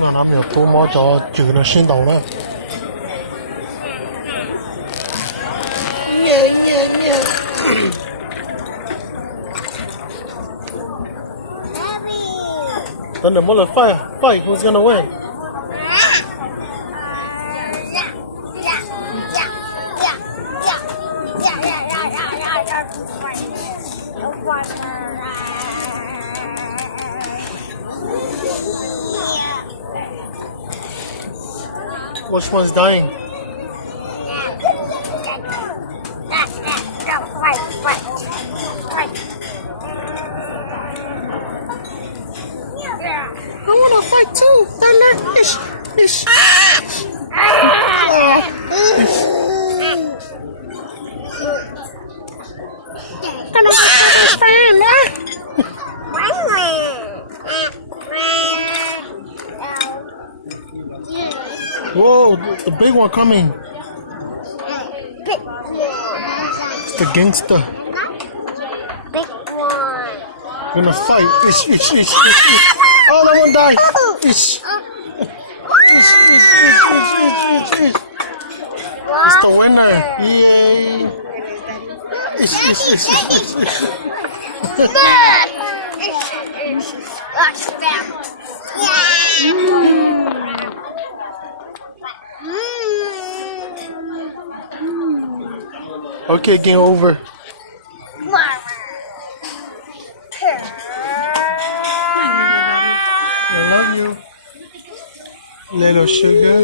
那那没有多毛叫就给它升到了。等等，没了fight who's gonna win? Which one's dying? I wanna fight too. Ish. Gonna get friend, Whoa, the big one coming. The gangster. Big one. Gonna fight. Ish. Oh, that one died. Ish. It's the winner. Yay. Ish. Okay, game over. I love you, little sugar.